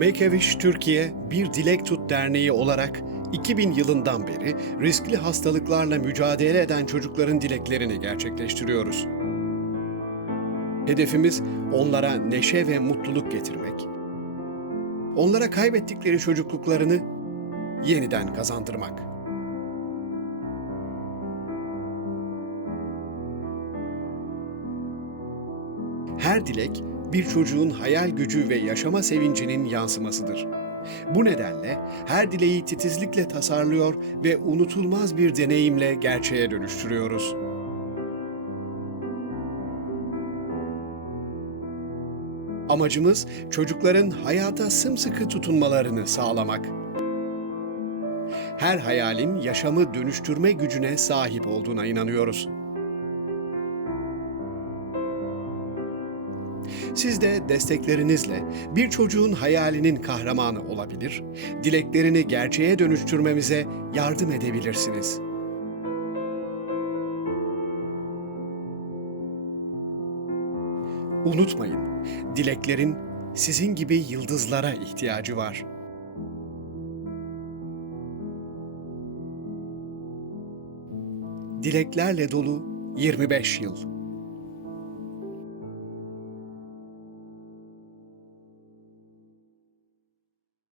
Wish Türkiye Bir Dilek Tut Derneği olarak 2000 yılından beri riskli hastalıklarla mücadele eden çocukların dileklerini gerçekleştiriyoruz. Hedefimiz onlara neşe ve mutluluk getirmek. Onlara kaybettikleri çocukluklarını yeniden kazandırmak. Her dilek bir çocuğun hayal gücü ve yaşama sevincinin yansımasıdır. Bu nedenle her dileği titizlikle tasarlıyor ve unutulmaz bir deneyimle gerçeğe dönüştürüyoruz. Amacımız çocukların hayata sımsıkı tutunmalarını sağlamak. Her hayalin yaşamı dönüştürme gücüne sahip olduğuna inanıyoruz. Siz de desteklerinizle bir çocuğun hayalinin kahramanı olabilir, dileklerini gerçeğe dönüştürmemize yardım edebilirsiniz. Unutmayın, dileklerin sizin gibi yıldızlara ihtiyacı var. Dileklerle dolu 25 yıl.